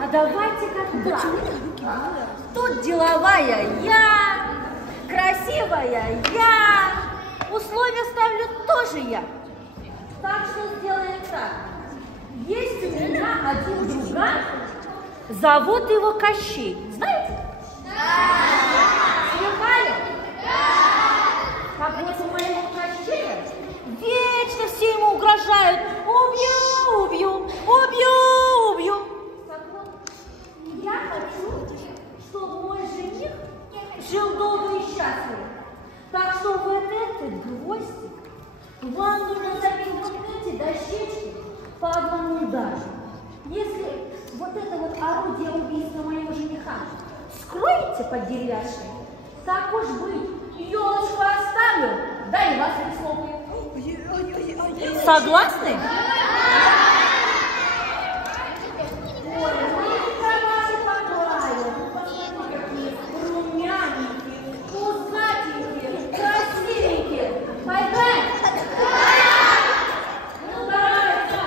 А давайте-ка так. Тут деловая я, красивая я, условия ставлю тоже я. Так что сделаем так. Есть у меня один друган, зовут его Кощей. Знаете? Да! Слыхали? Да! Так вот у моего Кощея вечно все ему угрожают. Убью, убью, убью, убью. Так вот, я хочу, чтобы мой жених жил долго и счастливо. Так что в этот гвоздик вам нужно забить вот эти дощечки по одному удару. Если вот это вот орудие убийства моего жениха скроете под деревяшкой, так уж быть, елочку оставлю, да и вас не слопаю. Согласны? Ой, ваши поправили. Посмотрите, какие румяненькие, пузатенькие, красивенькие. Поиграем? Ну, давайте.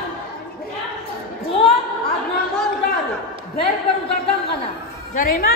По одному удару. Бір удардан ғана. Жарай ма?